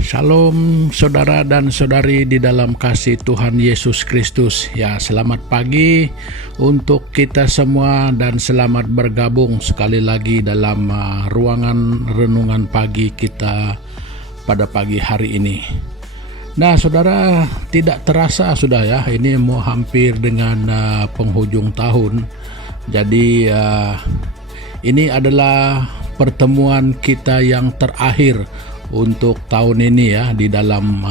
Shalom saudara dan saudari di dalam kasih Tuhan Yesus Kristus. Ya, selamat pagi untuk kita semua dan selamat bergabung sekali lagi dalam ruangan renungan pagi kita pada pagi hari ini. Nah, saudara, tidak terasa sudah ya, ini mau hampir dengan penghujung tahun. Jadi ini adalah pertemuan kita yang terakhir untuk tahun ini ya, di dalam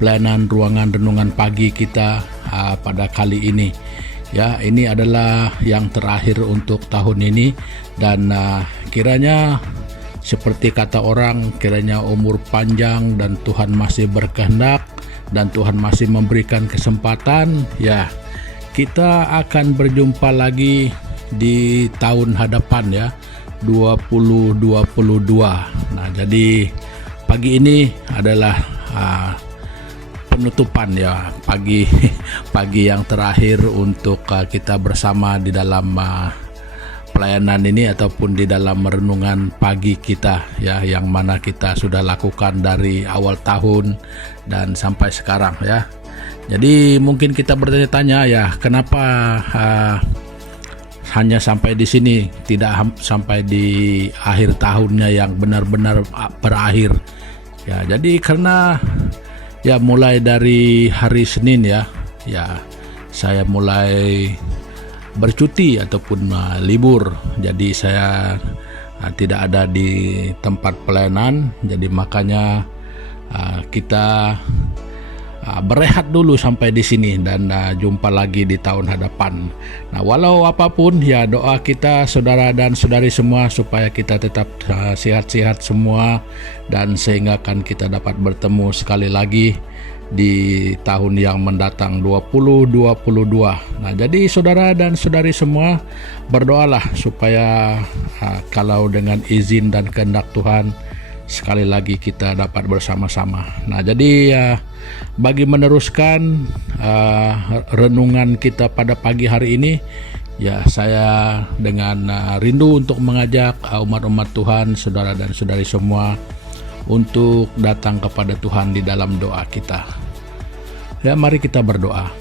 pelayanan ruangan renungan pagi kita pada kali ini ya. Ini adalah yang terakhir untuk tahun ini, dan kiranya seperti kata orang, kiranya umur panjang dan Tuhan masih berkehendak dan Tuhan masih memberikan kesempatan ya, kita akan berjumpa lagi di tahun hadapan ya, 2022. Nah, jadi pagi ini adalah penutupan ya, pagi yang terakhir untuk kita bersama di dalam pelayanan ini ataupun di dalam renungan pagi kita ya, yang mana kita sudah lakukan dari awal tahun dan sampai sekarang ya. Jadi mungkin kita bertanya-tanya ya, kenapa hanya sampai di sini, tidak sampai di akhir tahunnya yang benar-benar berakhir ya. Jadi karena ya mulai dari hari Senin ya saya mulai bercuti ataupun libur. Jadi saya tidak ada di tempat pelayanan, jadi makanya kita berehat dulu sampai di sini dan jumpa lagi di tahun hadapan. Nah, walau apapun ya, doa kita saudara dan saudari semua supaya kita tetap sehat-sehat semua, dan sehingga kan kita dapat bertemu sekali lagi di tahun yang mendatang 2022. Nah, jadi saudara dan saudari semua, berdoalah supaya kalau dengan izin dan kehendak Tuhan sekali lagi kita dapat bersama-sama. Nah, jadi bagi meneruskan renungan kita pada pagi hari ini ya, saya dengan rindu untuk mengajak umat-umat Tuhan, saudara dan saudari semua, untuk datang kepada Tuhan di dalam doa kita. Ya, mari kita berdoa.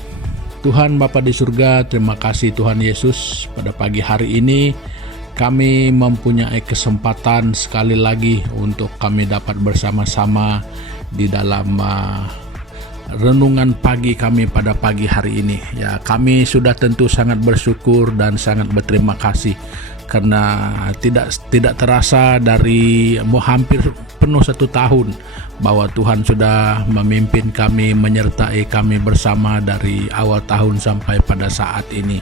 Tuhan Bapa di surga, terima kasih Tuhan Yesus, pada pagi hari ini kami mempunyai kesempatan sekali lagi untuk kami dapat bersama-sama di dalam renungan pagi kami pada pagi hari ini ya. Kami sudah tentu sangat bersyukur dan sangat berterima kasih karena tidak terasa dari hampir penuh 1 tahun bahwa Tuhan sudah memimpin kami, menyertai kami bersama dari awal tahun sampai pada saat ini.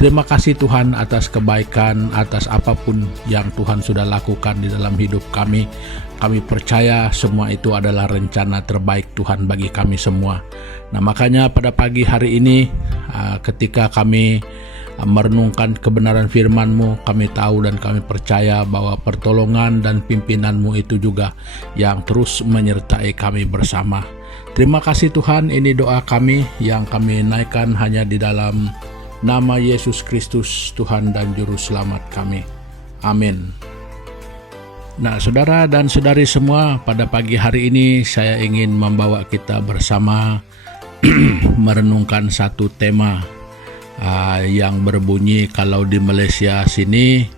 Terima kasih Tuhan atas kebaikan, atas apapun yang Tuhan sudah lakukan di dalam hidup kami. Kami percaya semua itu adalah rencana terbaik Tuhan bagi kami semua. Nah, makanya pada pagi hari ini ketika kami merenungkan kebenaran firman-Mu, kami tahu dan kami percaya bahwa pertolongan dan pimpinan-Mu itu juga yang terus menyertai kami bersama. Terima kasih Tuhan, ini doa kami yang kami naikkan hanya di dalam nama Yesus Kristus, Tuhan dan Juru Selamat kami. Amin. Nah, saudara dan saudari semua, pada pagi hari ini saya ingin membawa kita bersama merenungkan satu tema yang berbunyi, kalau di Malaysia sini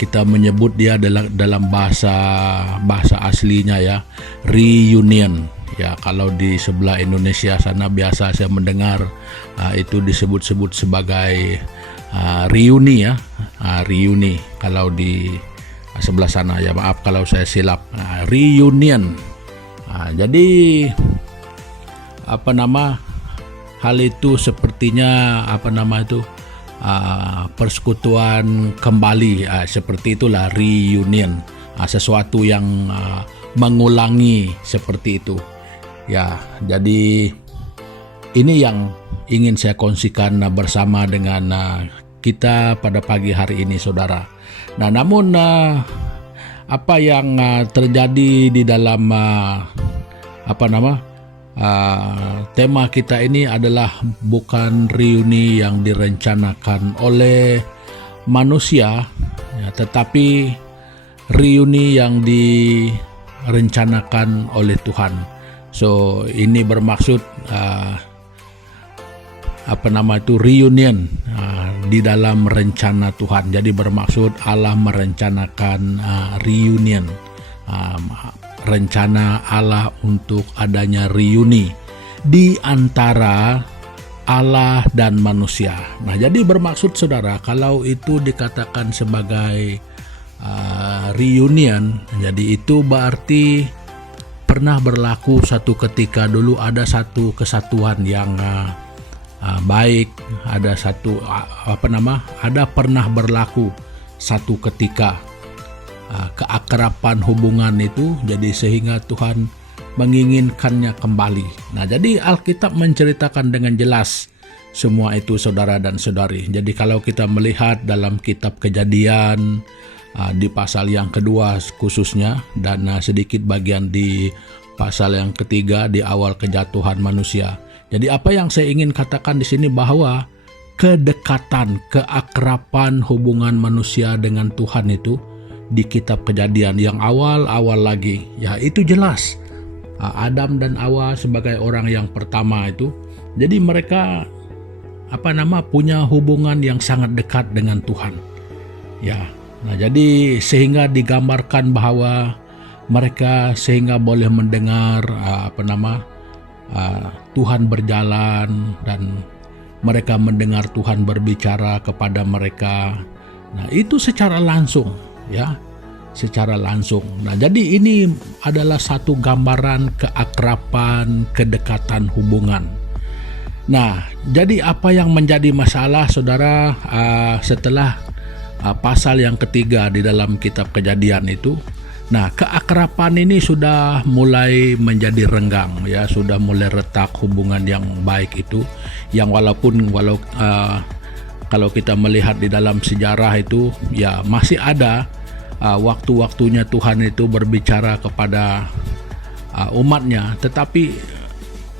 kita menyebut dia dalam bahasa aslinya ya, reunion ya. Kalau di sebelah Indonesia sana biasa saya mendengar itu disebut-sebut sebagai reuni ya, reuni kalau di sebelah sana ya, maaf kalau saya silap. Reunion. Jadi hal itu sepertinya persekutuan kembali, seperti itulah reunion, sesuatu yang mengulangi seperti itu ya. Jadi ini yang ingin saya kongsikan bersama dengan kita pada pagi hari ini, saudara. Nah, namun apa yang terjadi di dalam tema kita ini adalah bukan reuni yang direncanakan oleh manusia ya, tetapi reuni yang direncanakan oleh Tuhan. So ini bermaksud reunion di dalam rencana Tuhan. Jadi bermaksud Allah merencanakan reunion, rencana Allah untuk adanya reuni di antara Allah dan manusia. Nah, jadi bermaksud saudara, kalau itu dikatakan sebagai reunion, jadi itu berarti pernah berlaku satu ketika dulu, ada satu kesatuan yang baik, ada pernah berlaku satu ketika keakraban hubungan itu, jadi sehingga Tuhan menginginkannya kembali. Nah, jadi Alkitab menceritakan dengan jelas semua itu saudara dan saudari. Jadi kalau kita melihat dalam kitab Kejadian di pasal yang kedua khususnya, dan sedikit bagian di pasal yang ketiga di awal kejatuhan manusia. Jadi apa yang saya ingin katakan di sini bahwa kedekatan, keakraban hubungan manusia dengan Tuhan itu di kitab Kejadian yang awal-awal lagi, ya itu jelas. Adam dan Hawa sebagai orang yang pertama itu, jadi mereka punya hubungan yang sangat dekat dengan Tuhan. Ya, nah jadi sehingga digambarkan bahwa mereka sehingga boleh mendengar Tuhan berjalan, dan mereka mendengar Tuhan berbicara kepada mereka. Nah, itu secara langsung, ya. Secara langsung. Nah, jadi ini adalah satu gambaran keakraban, kedekatan hubungan. Nah, jadi apa yang menjadi masalah saudara setelah pasal yang ketiga di dalam kitab Kejadian itu? Nah, keakraban ini sudah mulai menjadi renggang, ya, sudah mulai retak hubungan yang baik itu, yang walau kalau kita melihat di dalam sejarah itu, ya masih ada waktu-waktunya Tuhan itu berbicara kepada umatnya, tetapi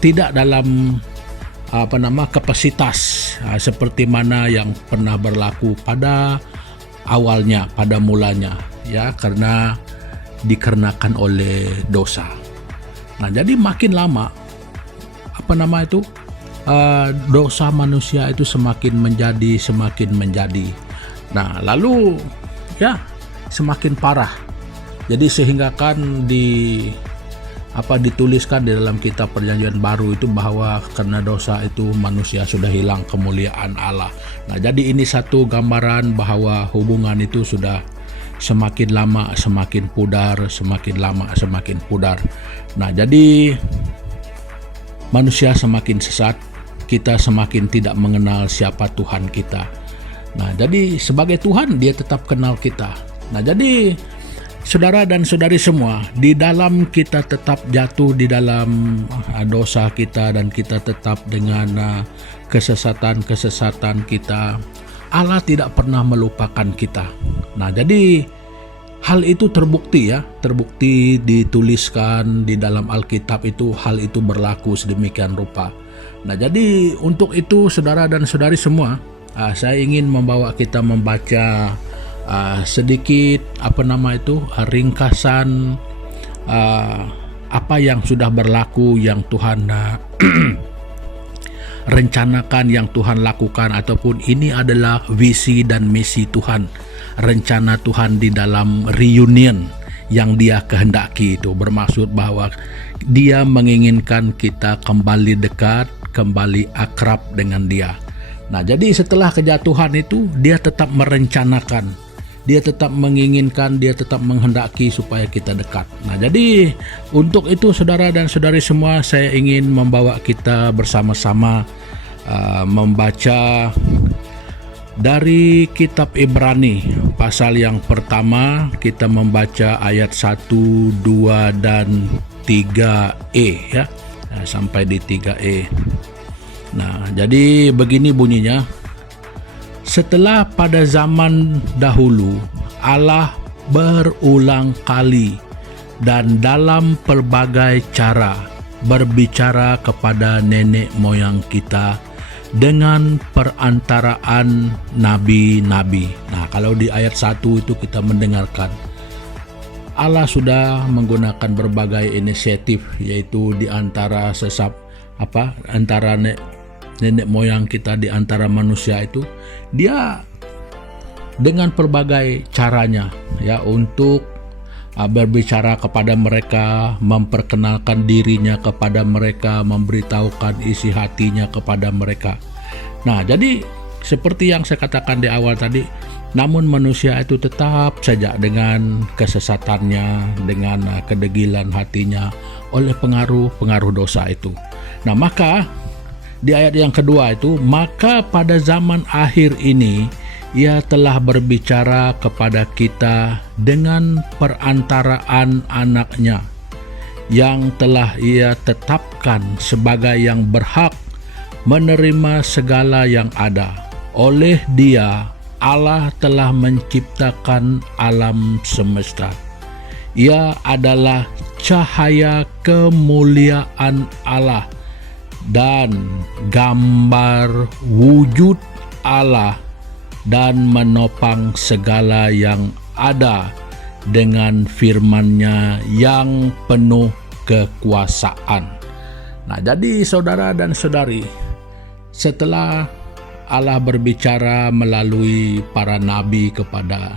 tidak dalam kapasitas seperti mana yang pernah berlaku pada awalnya, pada mulanya, ya, karena dikarenakan oleh dosa. Nah, jadi makin lama dosa manusia itu semakin menjadi. Nah, lalu ya semakin parah. Jadi sehingga kan dituliskan di dalam kitab Perjanjian Baru itu bahwa karena dosa itu manusia sudah hilang kemuliaan Allah. Nah, jadi ini satu gambaran bahwa hubungan itu sudah semakin lama semakin pudar, semakin lama semakin pudar. Nah, jadi manusia semakin sesat, kita semakin tidak mengenal siapa Tuhan kita. Nah, jadi sebagai Tuhan dia tetap kenal kita. Nah, jadi saudara dan saudari semua, di dalam kita tetap jatuh di dalam dosa kita, dan kita tetap dengan kesesatan kita, Allah tidak pernah melupakan kita. Nah, jadi hal itu terbukti dituliskan di dalam Alkitab itu, hal itu berlaku sedemikian rupa. Nah, jadi untuk itu saudara dan saudari semua, saya ingin membawa kita membaca sedikit ringkasan apa yang sudah berlaku, yang Tuhan rencanakan, yang Tuhan lakukan, ataupun ini adalah visi dan misi Tuhan, rencana Tuhan di dalam reunion yang dia kehendaki. Itu bermaksud bahwa dia menginginkan kita kembali dekat, kembali akrab dengan dia. Nah, jadi setelah kejatuhan itu dia tetap merencanakan, dia tetap menginginkan, dia tetap menghendaki supaya kita dekat. Nah, jadi untuk itu saudara dan saudari semua, saya ingin membawa kita bersama-sama membaca dari kitab Ibrani pasal yang pertama. Kita membaca ayat 1, 2 dan 3e, ya. Sampai di 3e. Nah, jadi begini bunyinya. Setelah pada zaman dahulu Allah berulang kali dan dalam pelbagai cara berbicara kepada nenek moyang kita dengan perantaraan nabi-nabi. Nah, kalau di ayat 1 itu kita mendengarkan Allah sudah menggunakan berbagai inisiatif, yaitu di antara antara nenek moyang kita, di antara manusia itu, dia dengan berbagai caranya ya untuk berbicara kepada mereka, memperkenalkan dirinya kepada mereka, memberitahukan isi hatinya kepada mereka. Nah, jadi seperti yang saya katakan di awal tadi, namun manusia itu tetap saja dengan kesesatannya, dengan kedegilan hatinya oleh pengaruh dosa itu. Nah, maka di ayat yang kedua itu, maka pada zaman akhir ini Ia telah berbicara kepada kita dengan perantaraan anaknya yang telah Ia tetapkan sebagai yang berhak menerima segala yang ada. Oleh Dia Allah telah menciptakan alam semesta. Ia adalah cahaya kemuliaan Allah dan gambar wujud Allah, dan menopang segala yang ada dengan firman-Nya yang penuh kekuasaan. Nah, jadi saudara dan saudari, setelah Allah berbicara melalui para nabi kepada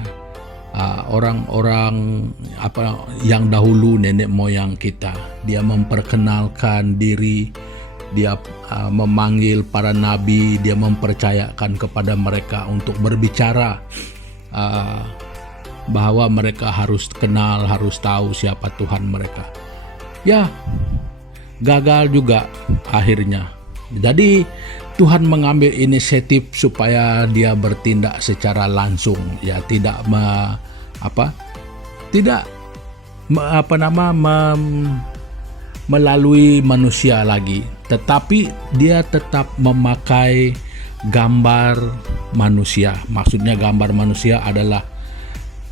orang-orang yang dahulu, nenek moyang kita, Dia memperkenalkan diri, Dia memanggil para nabi, Dia mempercayakan kepada mereka untuk berbicara, bahwa mereka harus kenal, harus tahu siapa Tuhan mereka. Ya, gagal juga akhirnya. Jadi Tuhan mengambil inisiatif supaya Dia bertindak secara langsung, ya, tidak melalui manusia lagi, tetapi Dia tetap memakai gambar manusia. Maksudnya gambar manusia adalah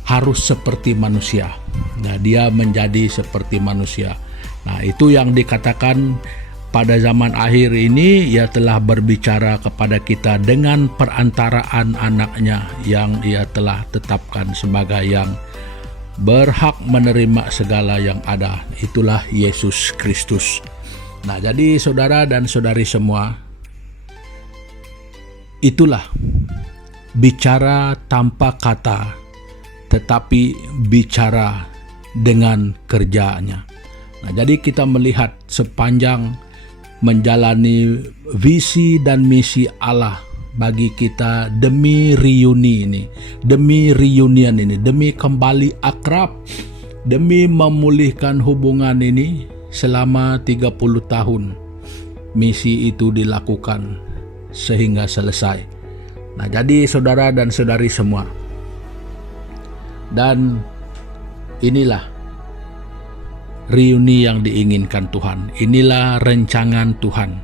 harus seperti manusia. Nah, Dia menjadi seperti manusia. Nah, itu yang dikatakan pada zaman akhir ini Ia telah berbicara kepada kita dengan perantaraan anaknya yang Ia telah tetapkan sebagai yang berhak menerima segala yang ada. Itulah Yesus Kristus. Nah, jadi saudara dan saudari semua, itulah bicara tanpa kata, tetapi bicara dengan kerjanya. Nah, jadi kita melihat sepanjang menjalani visi dan misi Allah bagi kita demi reunion ini, demi kembali akrab, demi memulihkan hubungan ini. Selama 30 tahun misi itu dilakukan sehingga selesai. Nah, jadi saudara dan saudari semua, dan inilah reuni yang diinginkan Tuhan. Inilah rencangan Tuhan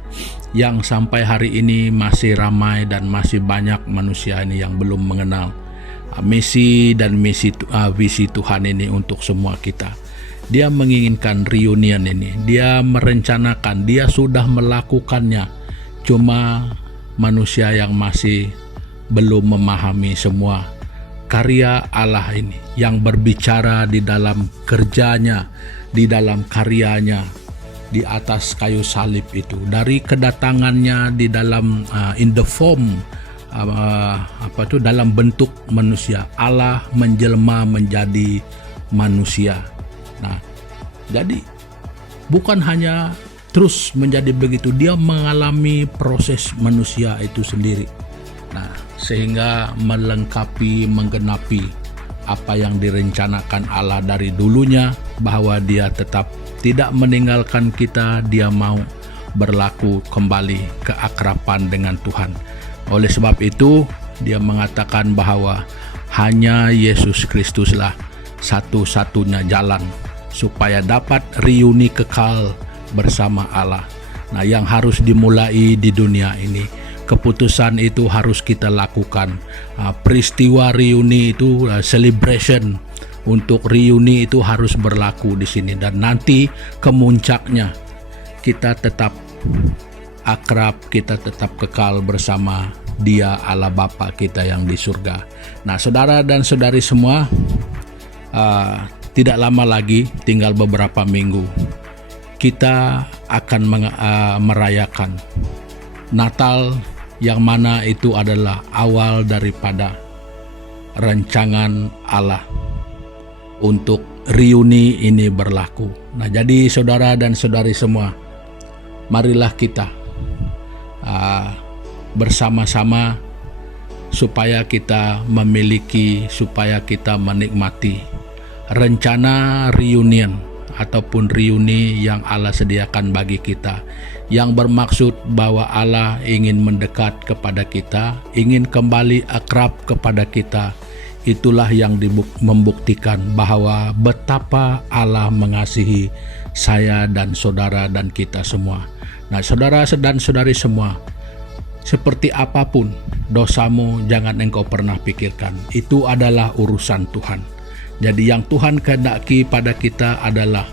yang sampai hari ini masih ramai dan masih banyak manusia ini yang belum mengenal misi dan visi Tuhan ini untuk semua kita. Dia menginginkan reunion ini, Dia merencanakan, Dia sudah melakukannya. Cuma manusia yang masih belum memahami semua karya Allah ini, yang berbicara di dalam kerjanya, di dalam karyanya di atas kayu salib itu, dari kedatangannya di dalam in the form dalam bentuk manusia. Allah menjelma menjadi manusia. Nah, jadi bukan hanya terus menjadi begitu, Dia mengalami proses manusia itu sendiri. Nah, sehingga melengkapi, menggenapi apa yang direncanakan Allah dari dulunya, bahwa Dia tetap tidak meninggalkan kita. Dia mau berlaku kembali keakraban dengan Tuhan. Oleh sebab itu, Dia mengatakan bahwa hanya Yesus Kristuslah satu-satunya jalan supaya dapat reuni kekal bersama Allah. Nah, yang harus dimulai di dunia ini, keputusan itu harus kita lakukan. Peristiwa reuni itu, celebration untuk reuni itu harus berlaku di sini, dan nanti kemuncaknya kita tetap akrab, kita tetap kekal bersama Dia, Allah Bapa kita yang di surga. Nah, saudara dan saudari semua, tidak lama lagi, tinggal beberapa minggu, kita akan merayakan Natal, yang mana itu adalah awal daripada rancangan Allah untuk reuni ini berlaku. Nah, jadi saudara dan saudari semua, marilah kita bersama-sama supaya kita memiliki, supaya kita menikmati rencana reunion ataupun reuni yang Allah sediakan bagi kita, yang bermaksud bahwa Allah ingin mendekat kepada kita, ingin kembali akrab kepada kita. Itulah yang membuktikan bahwa betapa Allah mengasihi saya dan saudara dan kita semua. Nah, saudara dan saudari semua, seperti apapun dosamu, jangan engkau pernah pikirkan, itu adalah urusan Tuhan. Jadi yang Tuhan kehendaki pada kita adalah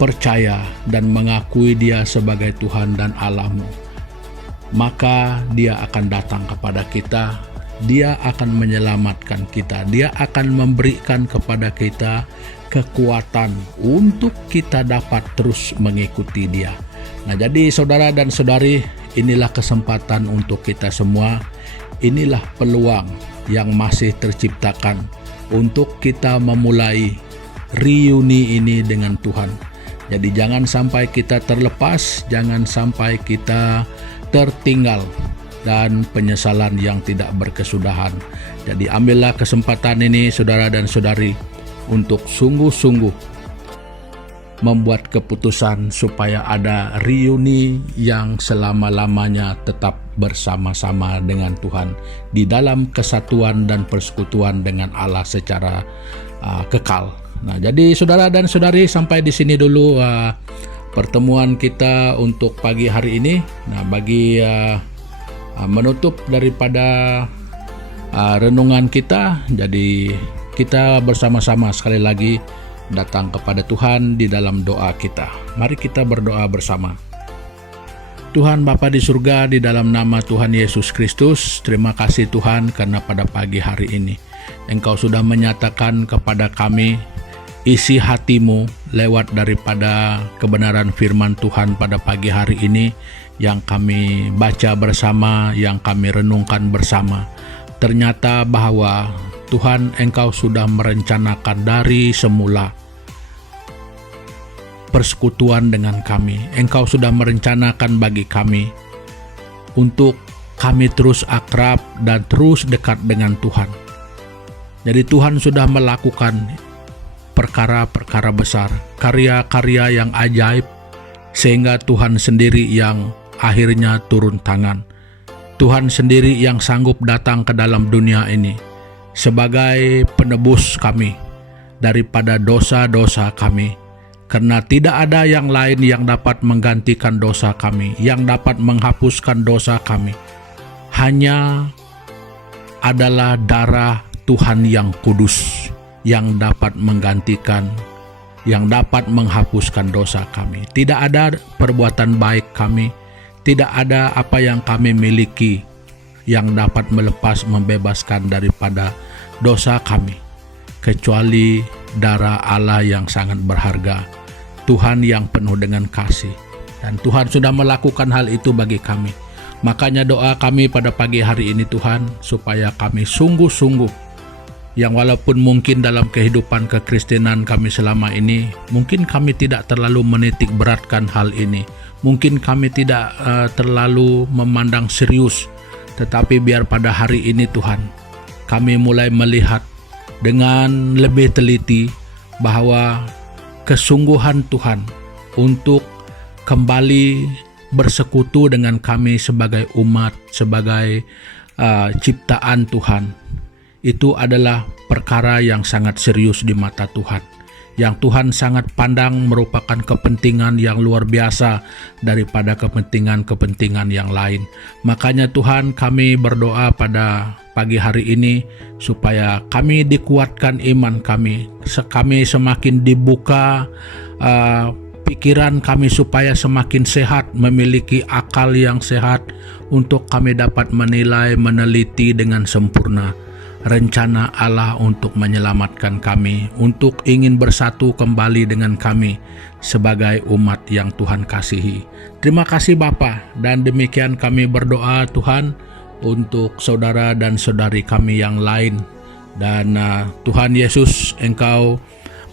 percaya dan mengakui Dia sebagai Tuhan dan Allahmu. Maka Dia akan datang kepada kita, Dia akan menyelamatkan kita, Dia akan memberikan kepada kita kekuatan untuk kita dapat terus mengikuti Dia. Nah, jadi saudara dan saudari, inilah kesempatan untuk kita semua, inilah peluang yang masih terciptakan untuk kita memulai reuni ini dengan Tuhan. Jadi jangan sampai kita terlepas, jangan sampai kita tertinggal dan penyesalan yang tidak berkesudahan. Jadi ambillah kesempatan ini saudara dan saudari untuk sungguh-sungguh membuat keputusan supaya ada reuni yang selama-lamanya tetap bersama-sama dengan Tuhan di dalam kesatuan dan persekutuan dengan Allah secara kekal. Nah, jadi saudara dan saudari, sampai di sini dulu pertemuan kita untuk pagi hari ini. Nah, bagi menutup daripada renungan kita, jadi kita bersama-sama sekali lagi datang kepada Tuhan di dalam doa kita. Mari kita berdoa bersama. Tuhan Bapa di surga, di dalam nama Tuhan Yesus Kristus, terima kasih Tuhan karena pada pagi hari ini Engkau sudah menyatakan kepada kami isi hatimu lewat daripada kebenaran firman Tuhan pada pagi hari ini yang kami baca bersama, yang kami renungkan bersama. Ternyata bahwa Tuhan, Engkau sudah merencanakan dari semula persekutuan dengan kami. Engkau sudah merencanakan bagi kami untuk kami terus akrab dan terus dekat dengan Tuhan. Jadi Tuhan sudah melakukan perkara-perkara besar, karya-karya yang ajaib, sehingga Tuhan sendiri yang akhirnya turun tangan. Tuhan sendiri yang sanggup datang ke dalam dunia ini sebagai penebus kami daripada dosa-dosa kami, karena tidak ada yang lain yang dapat menggantikan dosa kami, yang dapat menghapuskan dosa kami. Hanya adalah darah Tuhan yang kudus yang dapat menggantikan, yang dapat menghapuskan dosa kami. Tidak ada perbuatan baik kami, tidak ada apa yang kami miliki yang dapat melepas, membebaskan daripada dosa kami, kecuali darah Allah yang sangat berharga, Tuhan yang penuh dengan kasih. Dan Tuhan sudah melakukan hal itu bagi kami. Makanya doa kami pada pagi hari ini Tuhan, supaya kami sungguh-sungguh, yang walaupun mungkin dalam kehidupan kekristenan kami selama ini, mungkin kami tidak terlalu menitik beratkan hal ini, mungkin kami tidak terlalu memandang serius, tetapi biar pada hari ini Tuhan, kami mulai melihat dengan lebih teliti bahwa kesungguhan Tuhan untuk kembali bersekutu dengan kami sebagai umat, sebagai ciptaan Tuhan, itu adalah perkara yang sangat serius di mata Tuhan, yang Tuhan sangat pandang merupakan kepentingan yang luar biasa daripada kepentingan-kepentingan yang lain. Makanya Tuhan, kami berdoa pada pagi hari ini supaya kami dikuatkan iman kami semakin dibuka pikiran kami supaya semakin sehat, memiliki akal yang sehat untuk kami dapat menilai, meneliti dengan sempurna rencana Allah untuk menyelamatkan kami, untuk ingin bersatu kembali dengan kami sebagai umat yang Tuhan kasihi. Terima kasih Bapa, dan demikian kami berdoa Tuhan untuk saudara dan saudari kami yang lain. Dan Tuhan Yesus, Engkau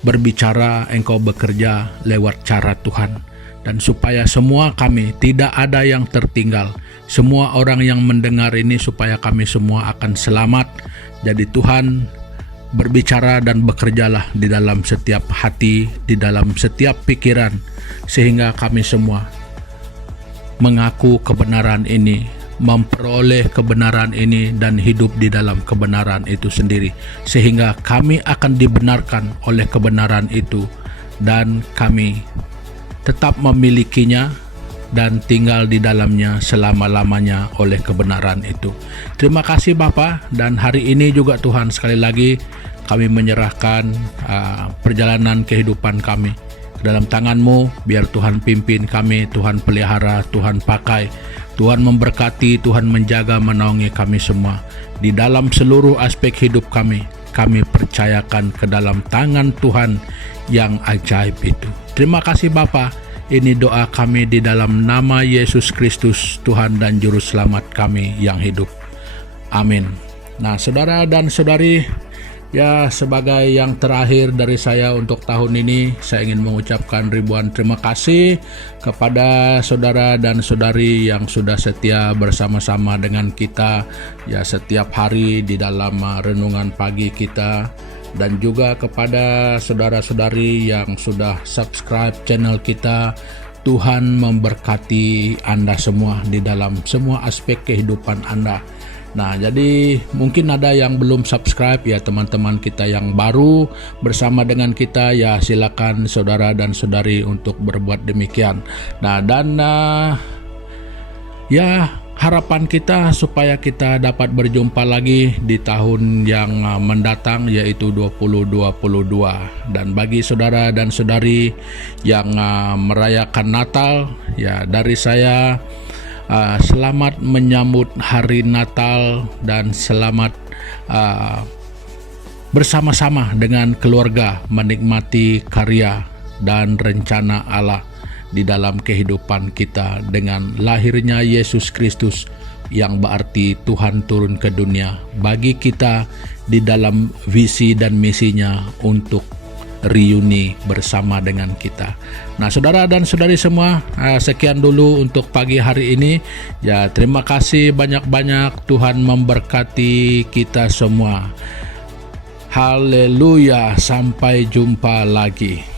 berbicara, Engkau bekerja lewat cara Tuhan. Dan supaya semua kami tidak ada yang tertinggal, semua orang yang mendengar ini supaya kami semua akan selamat. Jadi Tuhan berbicara dan bekerjalah di dalam setiap hati, di dalam setiap pikiran, sehingga kami semua mengaku kebenaran ini, memperoleh kebenaran ini, dan hidup di dalam kebenaran itu sendiri, sehingga kami akan dibenarkan oleh kebenaran itu, dan kami tetap memilikinya dan tinggal di dalamnya selama-lamanya oleh kebenaran itu. Terima kasih Bapa, dan hari ini juga Tuhan sekali lagi kami menyerahkan perjalanan kehidupan kami ke dalam tangan-Mu. Biar Tuhan pimpin kami, Tuhan pelihara, Tuhan pakai, Tuhan memberkati, Tuhan menjaga, menaungi kami semua. Di dalam seluruh aspek hidup kami percayakan ke dalam tangan Tuhan yang ajaib itu. Terima kasih Bapa. Ini doa kami di dalam nama Yesus Kristus, Tuhan dan Juru Selamat kami yang hidup. Amin. Nah, saudara dan saudari, ya sebagai yang terakhir dari saya untuk tahun ini, saya ingin mengucapkan ribuan terima kasih kepada saudara dan saudari yang sudah setia bersama-sama dengan kita ya setiap hari di dalam renungan pagi kita. Dan juga kepada saudara-saudari yang sudah subscribe channel kita. Tuhan memberkati Anda semua di dalam semua aspek kehidupan Anda. Nah, jadi mungkin ada yang belum subscribe ya, teman-teman kita yang baru bersama dengan kita, ya silakan saudara dan saudari untuk berbuat demikian. Nah, dan ya harapan kita supaya kita dapat berjumpa lagi di tahun yang mendatang, yaitu 2022. Dan bagi saudara dan saudari yang merayakan Natal, ya dari saya selamat menyambut hari Natal dan selamat bersama-sama dengan keluarga menikmati karya dan rencana Allah di dalam kehidupan kita dengan lahirnya Yesus Kristus yang berarti Tuhan turun ke dunia bagi kita di dalam visi dan misinya untuk reuni bersama dengan kita. Nah, saudara dan saudari semua, sekian dulu untuk pagi hari ini. Ya, terima kasih banyak-banyak. Tuhan memberkati kita semua. Haleluya, sampai jumpa lagi.